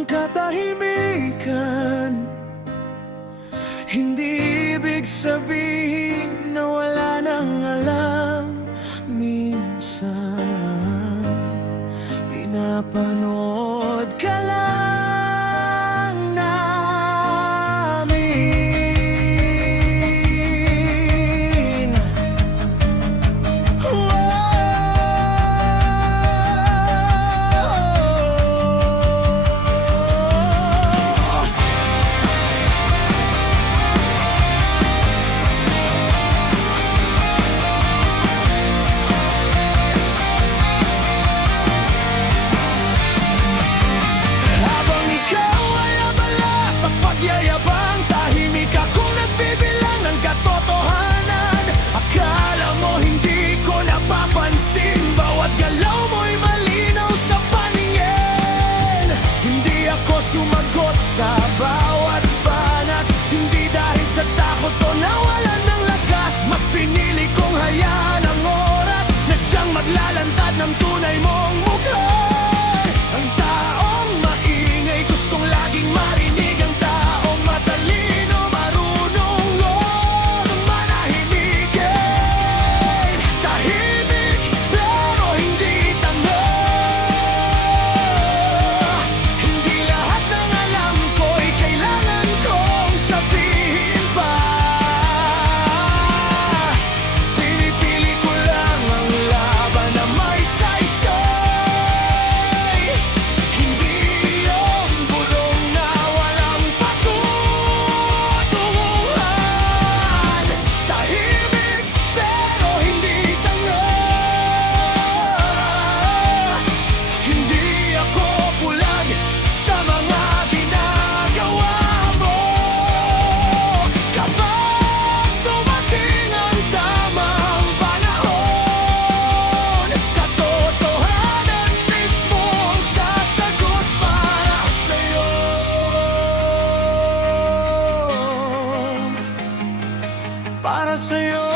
ang katahimikan. Hindi ibig sabihin na wala nang alam. Minsan pinapanood ka lang namin. Habang ikaw ay abala sa pagyayabang, tahimik akong nagbibilang ng katotohanan. Akala mo hindi ko napapansin, bawat galaw mo'y malinaw sa paningin. Hindi ako sumagot sa bawat banat, hindi dahil sa takot o nawalan ng lakas. Mas pinili kong hayaan ang oras na siyang maglalantad ng tunay mong mukha. Ang taong maingay gustong laging marinig, ang taong matalino marunong manahimigin. Tahimik pero hindi tanga. Hindi lahat ng alam ko'y kailangan kong sabihin pa. Pinipili ko lang ang laban na may saysay. Hindi yung bulong na walang patutunguhan. Tahimik pero hindi tanga. Hindi ako bulag sa mga ginagawa mo. Kapag dumating ang tamang panahon, katotohanan mismo ang sasagot para sa'yo. Para sa'yo.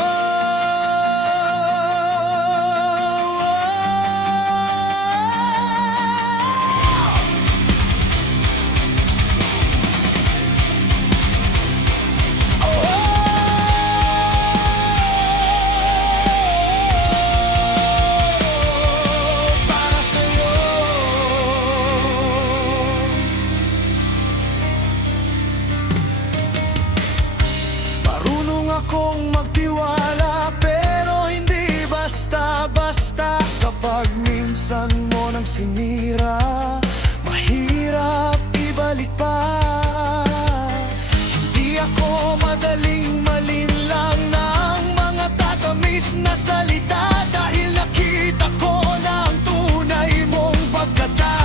Para sa'yo. Marunong akong magtiwala pero hindi basta-basta. Kapag minsan mo nang sinira, mahirap ibalik pa. Hindi ako madaling malinlang ng mga tatamis na salita, dahil nakita ko na ang tunay mong pagkatao.